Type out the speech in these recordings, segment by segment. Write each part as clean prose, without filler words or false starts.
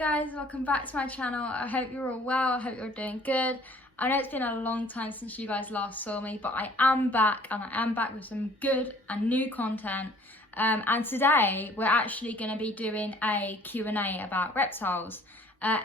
guys, welcome back to my channel. I hope you're all well, I hope you're doing good. I know it's been a long time since you guys last saw me, but I am back, and I am back with some good and new content. And today we're actually going to be doing a Q&A about reptiles.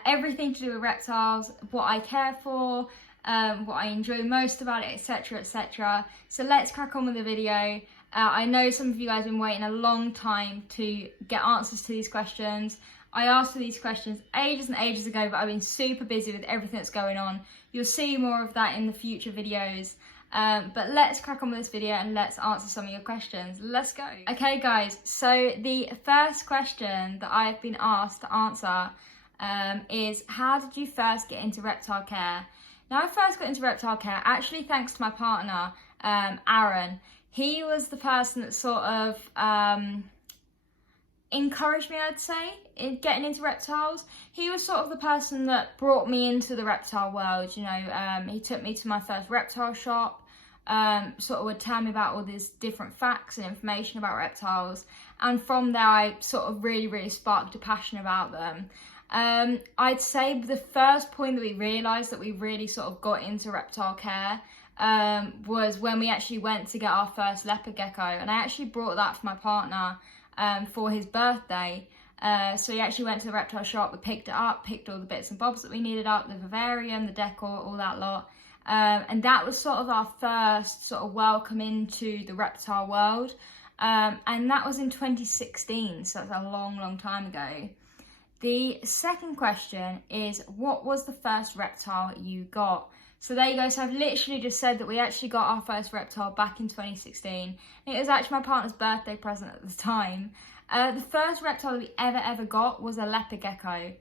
Everything to do with reptiles, what I care for, what I enjoy most about it, etc, etc. So let's crack on with the video. I know some of you guys have been waiting a long time to get answers to these questions. I asked for these questions ages and ages ago, but I've been super busy with everything that's going on. You'll see more of that in the future videos. But let's crack on with this video and let's answer some of your questions. Let's go. Okay guys, so the first question that I've been asked to answer is, how did you first get into reptile care? Now, I first got into reptile care actually thanks to my partner, Aaron. He was the person that sort of encouraged me, I'd say, in getting into reptiles. He was sort of the person that brought me into the reptile world, you know. He took me to my first reptile shop, sort of would tell me about all these different facts and information about reptiles, and from there I sort of really sparked a passion about them. I'd say the first point that we realised that we really sort of got into reptile care was when we actually went to get our first leopard gecko, and I actually brought that for my partner for his birthday. So he actually went to the reptile shop, we picked it up, picked all the bits and bobs that we needed up, the vivarium, the decor, all that lot. And that was sort of our first sort of welcome into the reptile world. And that was in 2016, so it's a long time ago. The second question is, what was the first reptile you got? So there you go. So I've literally just said that we actually got our first reptile back in 2016. It was actually my partner's birthday present at the time. The first reptile that we ever got was a leopard gecko.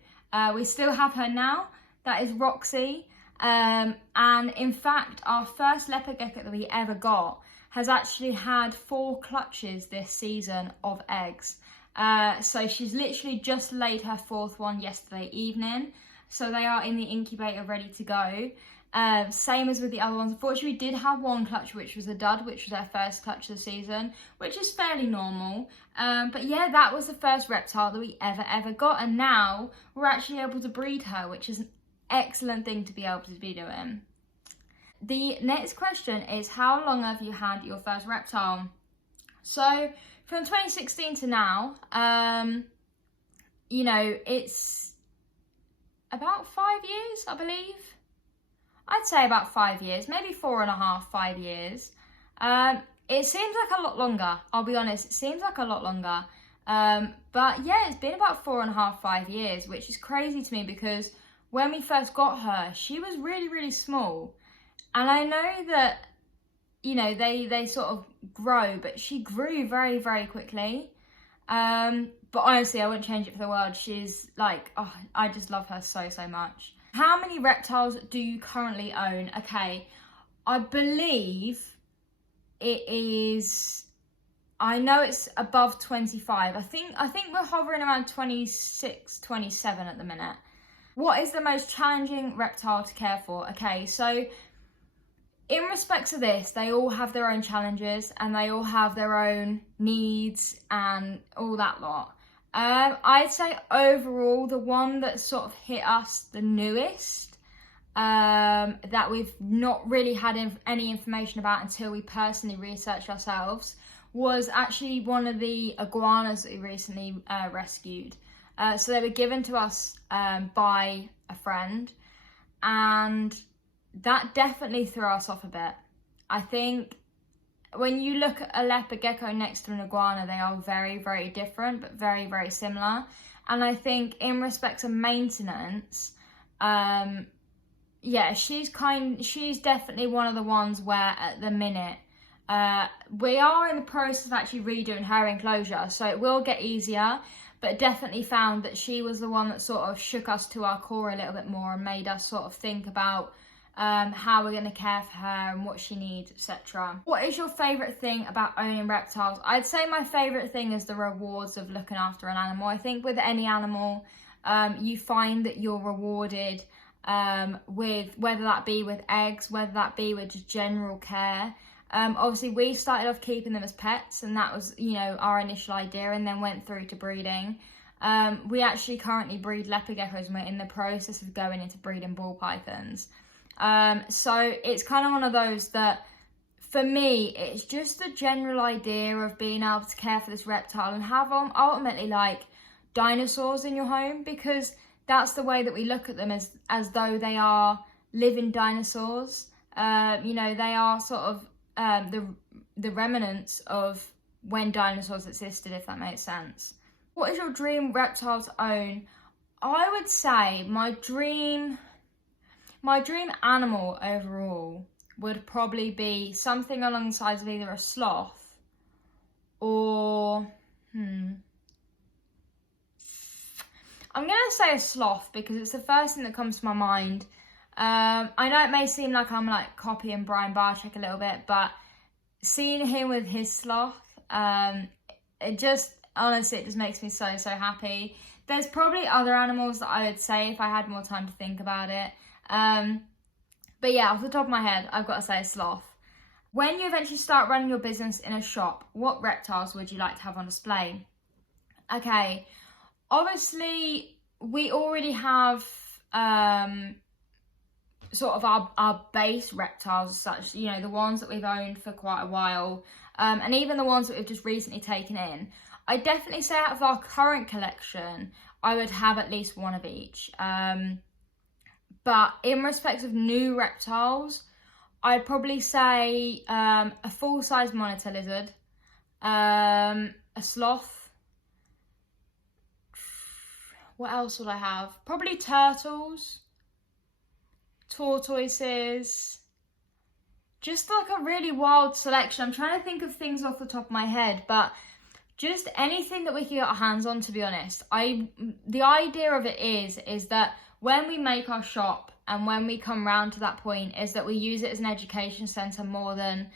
We still have her now. That is Roxy. And in fact, our first leopard gecko that we ever got has actually had 4 clutches this season of eggs. So she's literally just laid her 4th one yesterday evening. So they are in the incubator ready to go. Same as with the other ones. Unfortunately, we did have 1 clutch, which was a dud, which was our first clutch of the season, which is fairly normal. But yeah, that was the first reptile that we ever got, and now we're actually able to breed her, which is an excellent thing to be able to be doing. The next question is, how long have you had your first reptile? So from 2016 to now, you know, it's about 5 years, I believe. I'd say about 5 years, maybe 4.5, 5 years. It seems like a lot longer, I'll be honest, it seems like a lot longer. But yeah, it's been about 4.5, 5 years, which is crazy to me because when we first got her, she was really small. And I know that, you know, they sort of grow, but she grew very quickly. But honestly, I wouldn't change it for the world. She's like, oh, I just love her so much. How many reptiles do you currently own? Okay, I believe it is, I know it's above 25. I think we're hovering around 26, 27 at the minute. What is the most challenging reptile to care for? Okay, so in respect to this, they all have their own challenges and they all have their own needs and all that lot. I'd say overall, the one that sort of hit us the newest, that we've not really had any information about until we personally researched ourselves, was actually one of the iguanas that we recently rescued. So they were given to us by a friend, and that definitely threw us off a bit. I think when you look at a leopard gecko next to an iguana, they are very different, but very similar. And I think in respects of maintenance, yeah, she's definitely one of the ones where at the minute, we are in the process of actually redoing her enclosure, so it will get easier, but definitely found that she was the one that sort of shook us to our core a little bit more and made us sort of think about how we're going to care for her and what she needs, etc. What is your favourite thing about owning reptiles? I'd say my favourite thing is the rewards of looking after an animal. I think with any animal, you find that you're rewarded with, whether that be with eggs, whether that be with just general care. Obviously, we started off keeping them as pets, and that was, you know, our initial idea, and then went through to breeding. We actually currently breed leopard geckos and we're in the process of going into breeding ball pythons. So it's kind of one of those that, for me, it's just the general idea of being able to care for this reptile and have ultimately like dinosaurs in your home, because that's the way that we look at them, as though they are living dinosaurs. You know, they are sort of the remnants of when dinosaurs existed, if that makes sense. What is your dream reptile to own? I would say my dream animal overall would probably be something along the sides of either a sloth or I'm gonna say a sloth, because it's the first thing that comes to my mind. I know it may seem like I'm like copying Brian Barczyk a little bit, but seeing him with his sloth, it just makes me so happy. There's probably other animals that I would say if I had more time to think about it. But yeah, off the top of my head, I've got to say a sloth. When you eventually start running your business in a shop, what reptiles would you like to have on display? Okay, obviously we already have sort of our base reptiles as such, you know, the ones that we've owned for quite a while, and even the ones that we've just recently taken in. I definitely say out of our current collection, I would have at least one of each. But in respect of new reptiles, I'd probably say a full-size monitor lizard, a sloth. What else would I have? Probably turtles, tortoises, just like a really wild selection. I'm trying to think of things off the top of my head, but just anything that we can get our hands on, to be honest. The idea of it is that when we make our shop and when we come round to that point, is that we use it as an education centre more than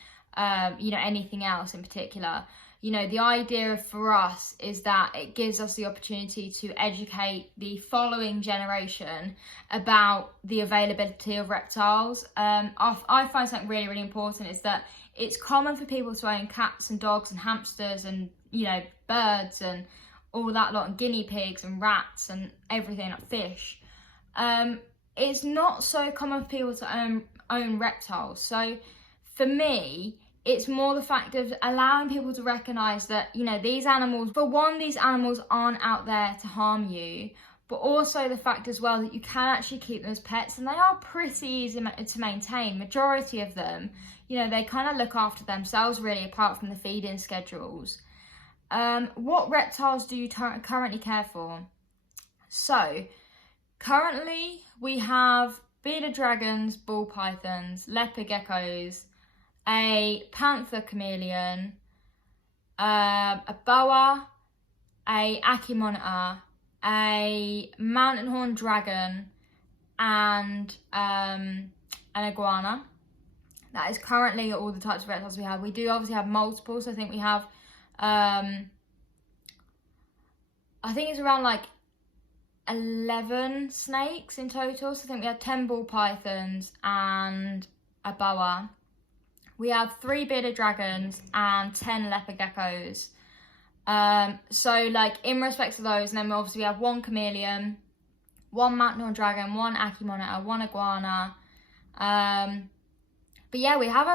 you know, anything else in particular. You know, the idea for us is that it gives us the opportunity to educate the following generation about the availability of reptiles. I find something really important is that it's common for people to own cats and dogs and hamsters and, you know, birds and all that lot, and guinea pigs and rats and everything, like fish. It's not so common for people to own reptiles. So for me, it's more the fact of allowing people to recognise that, you know, these animals, for one, these animals aren't out there to harm you, but also the fact as well that you can actually keep them as pets, and they are pretty easy to maintain. Majority of them, you know, they kind of look after themselves really, apart from the feeding schedules. What reptiles do you currently care for? So, currently we have bearded dragons, ball pythons, leopard geckos, a panther chameleon, a boa, a Aki monitor, a mountain horn dragon, and an iguana. That is currently all the types of reptiles we have. We do obviously have multiple, so I think we have, I think it's around like 11 snakes in total. So I think we have 10 ball pythons and a boa. We have 3 bearded dragons and 10 leopard geckos. So like in respect to those, and then obviously we have 1 chameleon, 1 mountain horn dragon, 1 Aki monitor, 1 iguana. But yeah, we have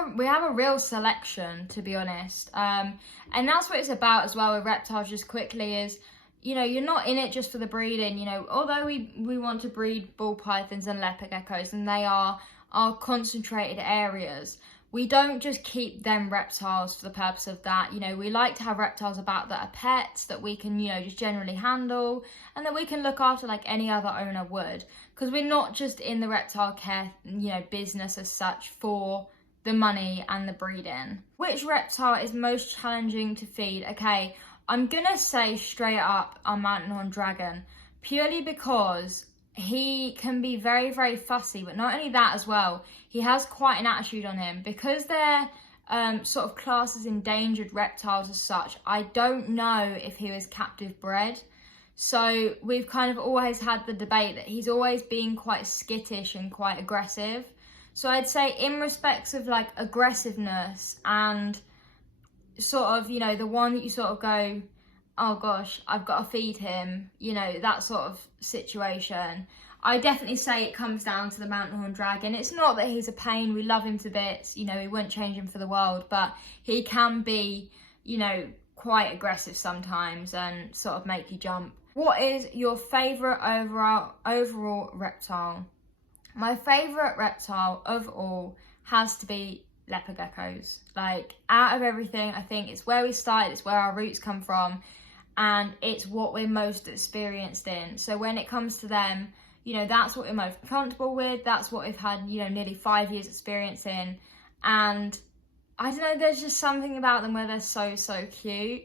a real selection, to be honest. And that's what it's about as well with reptiles, just quickly, is, you know, you're not in it just for the breeding. You know, although we want to breed ball pythons and leopard geckos, and they are our concentrated areas, we don't just keep them reptiles for the purpose of that. You know, we like to have reptiles about that are pets, that we can, you know, just generally handle, and that we can look after like any other owner would. Because we're not just in the reptile care, you know, business as such for the money and the breeding. Which reptile is most challenging to feed? Okay, I'm gonna say straight up our mountain horn dragon, purely because he can be very fussy, but not only that as well, he has quite an attitude on him. Because they're sort of classed as endangered reptiles as such, I don't know if he was captive bred. So we've kind of always had the debate that he's always been quite skittish and quite aggressive. So I'd say in respects of like aggressiveness and sort of, you know, the one that you sort of go, oh gosh, I've got to feed him, you know, that sort of situation. I definitely say it comes down to the mountain horn dragon. It's not that he's a pain, we love him to bits, you know, we wouldn't change him for the world, but he can be, you know, quite aggressive sometimes and sort of make you jump. What is your favourite overall reptile? My favourite reptile of all has to be leopard geckos. Like, out of everything, I think it's where we started, it's where our roots come from, and it's what we're most experienced in. So when it comes to them, you know, that's what we're most comfortable with, that's what we've had, you know, nearly 5 years experience in. And I don't know, there's just something about them where they're so, so cute.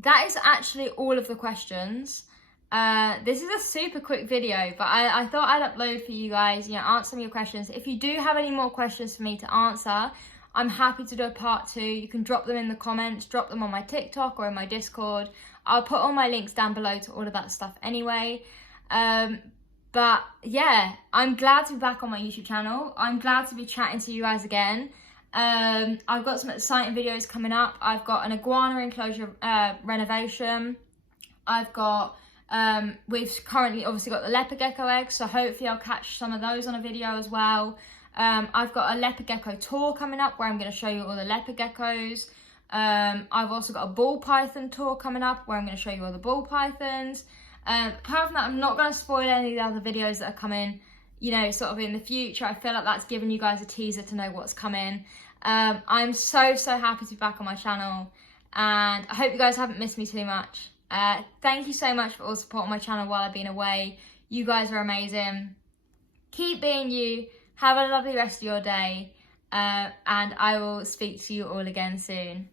That is actually all of the questions. This is a super quick video, but I thought I'd upload for you guys, you know, answer some of your questions. If you do have any more questions for me to answer, I'm happy to do a part 2. You can drop them in the comments, drop them on my TikTok or in my Discord. I'll put all my links down below to all of that stuff anyway. But yeah, I'm glad to be back on my YouTube channel. I'm glad to be chatting to you guys again. I've got some exciting videos coming up. I've got an iguana enclosure renovation. I've got we've currently obviously got the leopard gecko eggs, so hopefully I'll catch some of those on a video as well. I've got a leopard gecko tour coming up where I'm going to show you all the leopard geckos. I've also got a ball python tour coming up where I'm going to show you all the ball pythons. Apart from that, I'm not going to spoil any of the other videos that are coming, you know, sort of in the future. I feel like that's giving you guys a teaser to know what's coming. I'm so happy to be back on my channel, and I hope you guys haven't missed me too much. Thank you so much for all supporting my channel while I've been away. You guys are amazing. Keep being you. Have a lovely rest of your day. And I will speak to you all again soon.